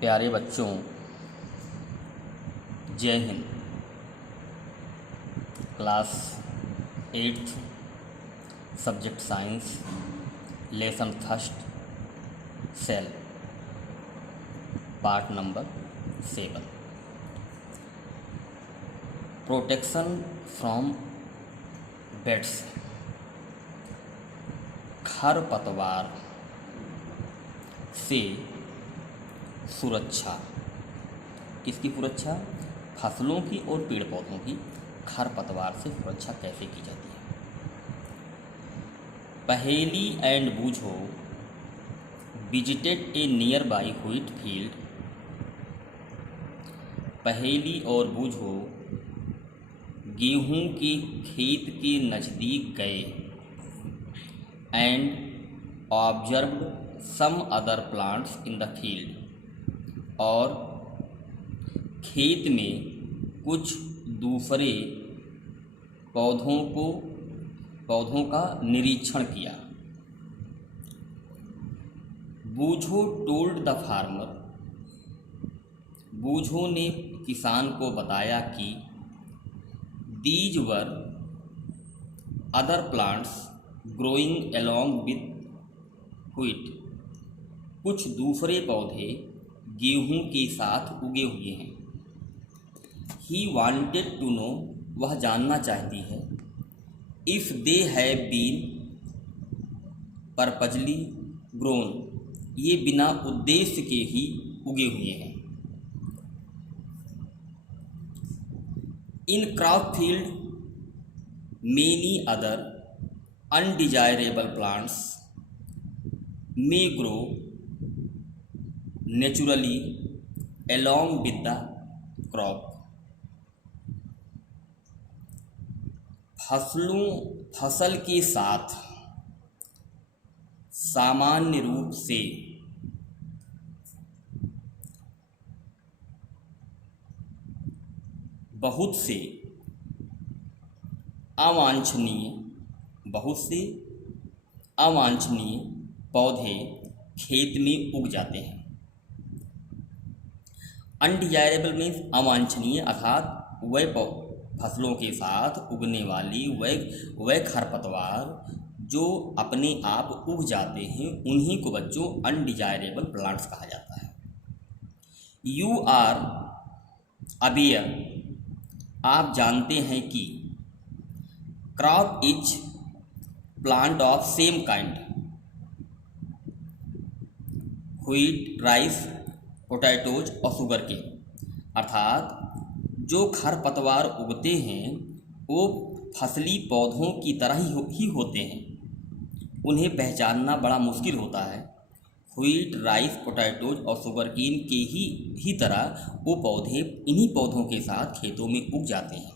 प्यारे बच्चों, जय Hind. Class 8th, subject science, lesson first, cell, part number 7। Protection from pests. खरपतवार से सुरक्षा। किसकी सुरक्षा? फसलों की और पेड़ पौधों की खरपतवार से सुरक्षा कैसे की जाती है? Paheli and Boojho visited a nearby wheat field. Paheli और बूझो गेहूं के खेत के नज़दीक गए and observed some other plants in the field. और खेत में कुछ दूसरे पौधों का निरीक्षण किया। बूझो टोल्ड द फार्मर। बूझो ने किसान को बताया कि these were other plants growing along with wheat. कुछ दूसरे पौधे गेहूं के साथ उगे हुए हैं। ही वांटेड टू नो, वह जानना चाहती है, if they have been purposely grown, ये बिना उद्देश्य के ही उगे हुए हैं। In crop field many other undesirable plants may grow naturally along with the crop। फसल के साथ सामान्य रूप से बहुत से अवांछनीय पौधे खेत में उग जाते हैं। अनडिजायरेबल मीन्स अवांछनीय, अर्थात वह फसलों के साथ उगने वाली वह खरपतवार जो अपने आप उग जाते हैं, उन्हीं को बच्चों अनडिजायरेबल प्लांट्स कहा जाता है। यू आर अवेयर, आप जानते हैं कि crop is plant of same kind, wheat, rice, potatoes और शुगर के। अर्थात जो खरपतवार उगते हैं वो फसली पौधों की तरह ही होते हैं। उन्हें पहचानना बड़ा मुश्किल होता है। व्हीट, राइस, पोटैटोज और शुगर केन के ही तरह वो पौधे इन्हीं पौधों के साथ खेतों में उग जाते हैं।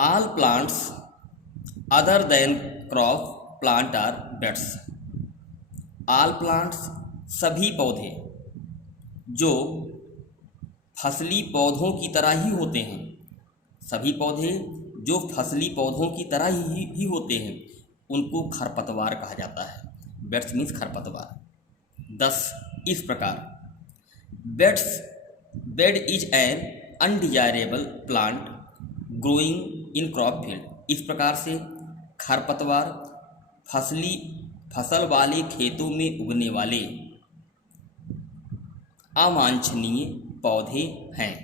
All plants other than crop plant are weeds. All plants सभी पौधे जो फसली पौधों की तरह ही होते हैं, सभी पौधे जो फसली पौधों की तरह ही होते हैं, उनको खरपतवार कहा जाता है। बेड्स मीन्स खरपतवार। 10 इस प्रकार bed is an undesirable plant growing in crop field. इस प्रकार से खरपतवार फसल वाले खेतों में उगने वाले अवांछनीय पौधे हैं।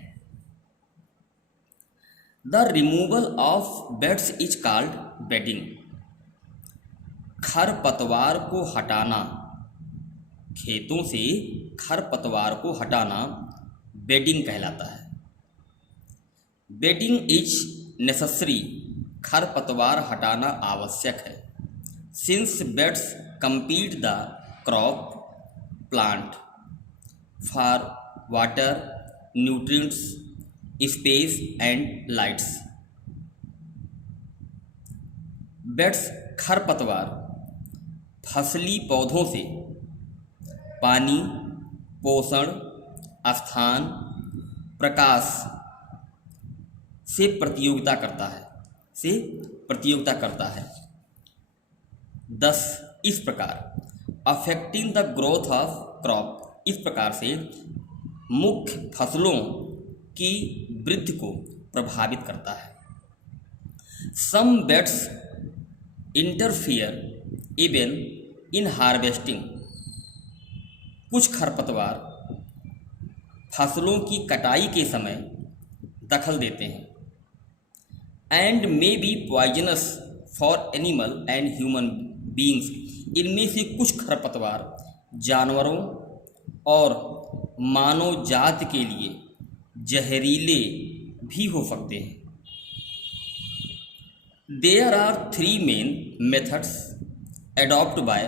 The removal of weeds is called weeding. खरपतवार को हटाना, खेतों से खरपतवार को हटाना बेडिंग कहलाता है। बेडिंग इज नेसेसरी, खरपतवार हटाना आवश्यक है। Since beds compete the crop plant for water, nutrients, space and lights. Beds खरपतवार फसली पौधों से पानी, पोषण, स्थान, प्रकाश से प्रतियोगिता करता है। 10 इस प्रकार affecting the growth of crop, इस प्रकार से मुख्य फसलों की वृद्धि को प्रभावित करता है। Some pests interfere even in harvesting, कुछ खरपतवार फसलों की कटाई के समय दखल देते हैं। And may be poisonous for animal and human beings, इनमें से कुछ खरपतवार जानवरों और मानव जाति के लिए जहरीले भी हो सकते हैं। There are 3 main methods adopted by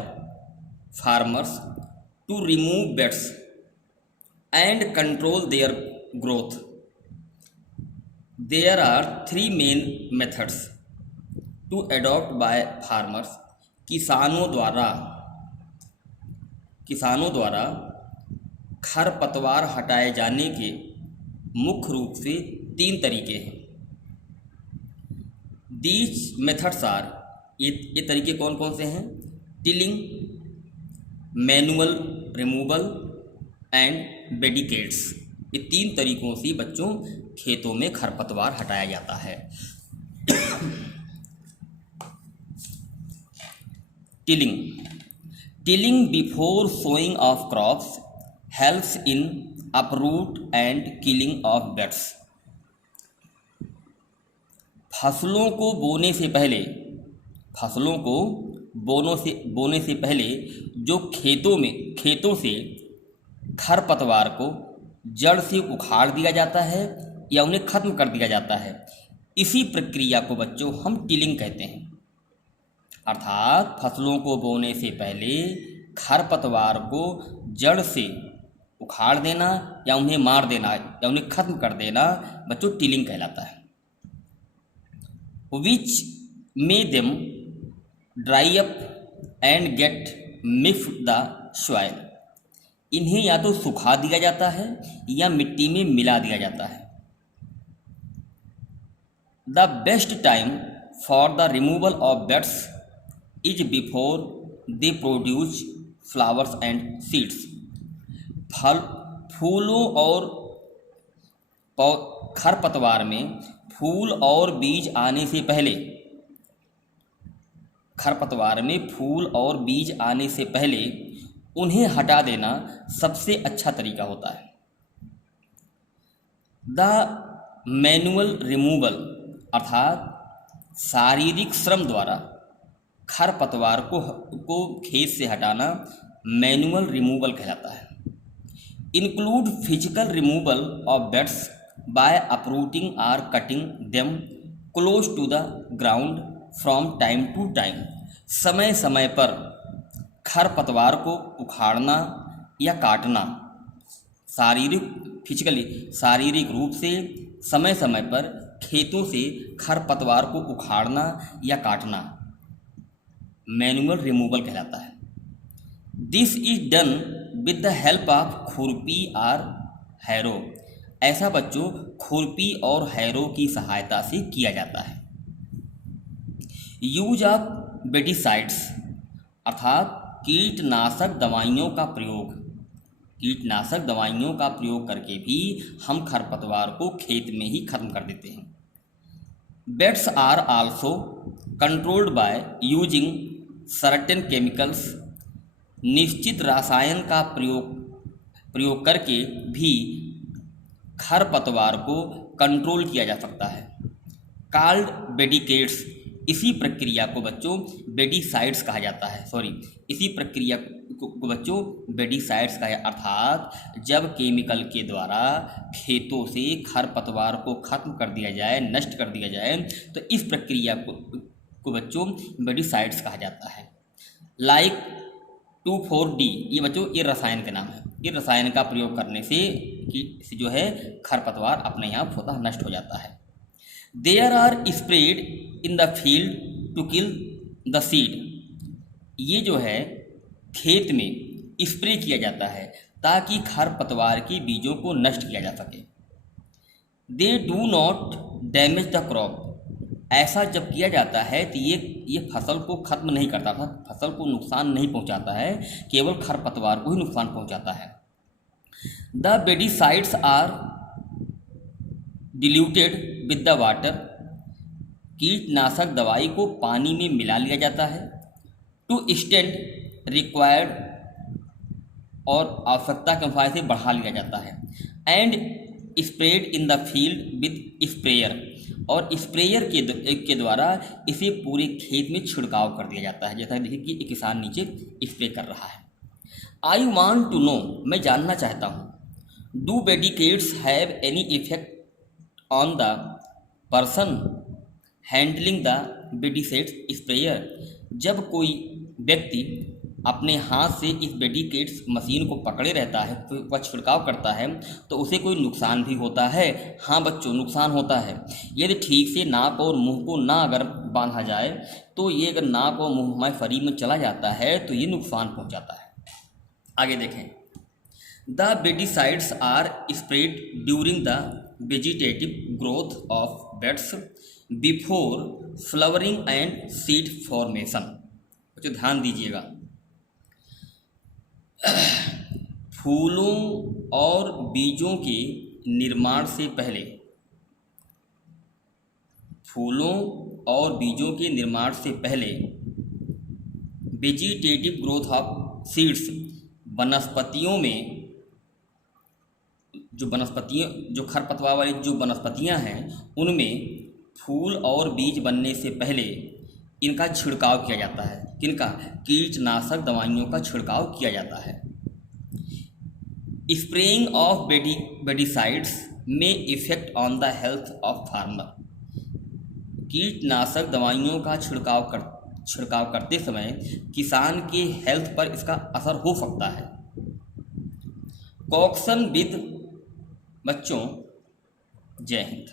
farmers to remove pests and control their growth. There are 3 main methods to adopt by farmers. किसानों द्वारा खरपतवार हटाए जाने के मुख्य रूप से 3 तरीके हैं। These methods are, ये तरीके कौन कौन से हैं? Tilling, manual removal and weedicides. ये 3 तरीकों से बच्चों खेतों में खरपतवार हटाया जाता है। Tilling before sowing of crops helps in uproot and killing of pests. फसलों को बोने से पहले जो खेतों से खरपतवार को जड़ से उखाड़ दिया जाता है या उन्हें खत्म कर दिया जाता है, इसी प्रक्रिया को बच्चों हम टिलिंग कहते हैं। अर्थात फसलों को बोने से पहले खरपतवार को जड़ से उखाड़ देना या उन्हें मार देना या उन्हें खत्म कर देना बच्चों टिलिंग कहलाता है। which made them dry up and get mixed the soil, इन्हें या तो सुखा दिया जाता है या मिट्टी में मिला दिया जाता है। The best time for the removal of pests is before they produce flowers and seeds. फूलों और खरपतवार में फूल और बीज आने से पहले उन्हें हटा देना सबसे अच्छा तरीका होता है। द मैनुअल रिमूवल, अर्थात शारीरिक श्रम द्वारा खरपतवार को खेत से हटाना मैनुअल रिमूवल कहलाता है। Include physical removal of pests by uprooting or cutting them close to the ground from time to time, समय समय पर खरपतवार को उखाड़ना या काटना शारीरिक रूप से समय समय पर खेतों से खरपतवार को उखाड़ना या काटना मैनुअल रिमूवल कहलाता है। This is done with the help of खुरपी और हैरो, ऐसा बच्चों खुरपी और हैरो की सहायता से किया जाता है। यूज ऑफ पेस्टिसाइड्स, अर्थात कीटनाशक दवाइयों का प्रयोग करके भी हम खरपतवार को खेत में ही खत्म कर देते हैं। Pests are also controlled by using certain chemicals, निश्चित रसायन का प्रयोग करके भी खरपतवार को कंट्रोल किया जा सकता है। कॉल्ड बेडिकेट्स, इसी प्रक्रिया को बच्चों बेडिसाइड्स कहा जाता है। इसी प्रक्रिया को बच्चों बेडिसाइड्स कहा, अर्थात जब केमिकल के द्वारा खेतों से खरपतवार को खत्म कर दिया जाए, नष्ट कर दिया जाए, तो इस प्रक्रिया को बच्चों बेडिसाइड्स कहा जाता है। लाइक 2,4-D, ये बच्चों ये रसायन के नाम है। ये रसायन का प्रयोग करने से जो है खरपतवार अपने आप होता नष्ट हो जाता है। There are spread in the field to kill the seed, ये जो है खेत में स्प्रे किया जाता है ताकि खरपतवार के बीजों को नष्ट किया जा सके। They do not damage the crop, ऐसा जब किया जाता है तो ये फसल को खत्म नहीं करता था, फसल को नुकसान नहीं पहुंचाता है, केवल खरपतवार को ही नुकसान पहुंचाता है। The pesticides are diluted with the water, कीटनाशक दवाई को पानी में मिला लिया जाता है। टू एक्सटेंड रिक्वायर्ड, और आवश्यकता के अनुसार से बढ़ा लिया जाता है। And spread in the field with sprayer, और स्प्रेयर के द्वारा इसे पूरे खेत में छिड़काव कर दिया जाता है। जैसा देखिए कि एक किसान नीचे स्प्रे कर रहा है। आई वांट टू नो, मैं जानना चाहता हूँ, do pesticides have any effect on the person handling the pesticides sprayer. जब कोई व्यक्ति अपने हाथ से इस पेस्टिसाइड्स मशीन को पकड़े रहता है, वह छिड़काव करता है, तो उसे कोई नुकसान भी होता है? हाँ बच्चों, नुकसान होता है। यदि ठीक से नाक और मुंह को ना अगर बांधा जाए तो ये अगर नाक और मुंह हमारे शरीर में चला जाता है तो ये नुकसान पहुंचाता है। आगे देखें, the pesticides are spread during the vegetative growth of weeds before flowering and seed formation. बच्चों ध्यान दीजिएगा, फूलों और बीजों के निर्माण से पहले, फूलों और बीजों के निर्माण से पहले वेजिटेटिव ग्रोथ ऑफ सीड्स, वनस्पतियों में जो खरपतवार वाली जो वनस्पतियां हैं उनमें फूल और बीज बनने से पहले इनका छिड़काव किया जाता है। किनका? कीटनाशक दवाइयों का छिड़काव किया जाता है। स्प्रेइंग ऑफ पेस्टिसाइड्स में effect on the health of farmer. कीटनाशक दवाइयों का छिड़काव करते समय किसान के हेल्थ पर इसका असर हो सकता है। कॉक्सन विद बच्चों, जय हिंद।